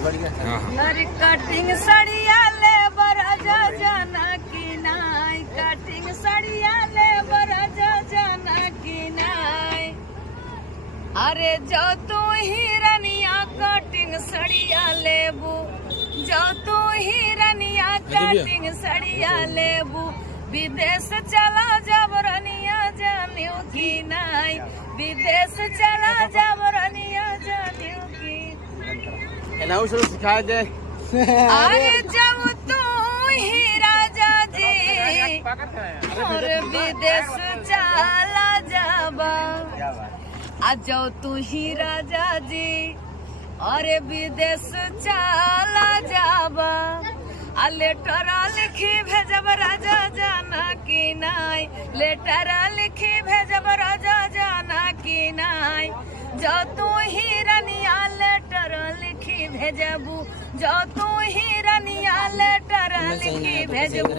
अरे कटिंग सड़िया ले बराजा जाना की नाई, कटिंग सड़िया ले बराजा जाना की नाई। अरे जो तू हिरनिया कटिंग सड़िया लेबू, जो तू हिरनिया कटिंग सड़िया लेबू, विदेश चला जब रनिया जानियो की नाई, विदेश चला जब रनिया जानियो की। सिखा दे। अरे जब तू ही राजा जी और विदेश चला जाबा, जो तू ही राजा जी और विदेश चला जाबा, लेटर लिखी भेजब राजा जाना की नाई, लेटर लिखी भेजब राजा जाना की नाई। जो तू ही रनिया लेटर लिखी भेजबू, जो तू ही रनिया लेटर लिखी भेजबू।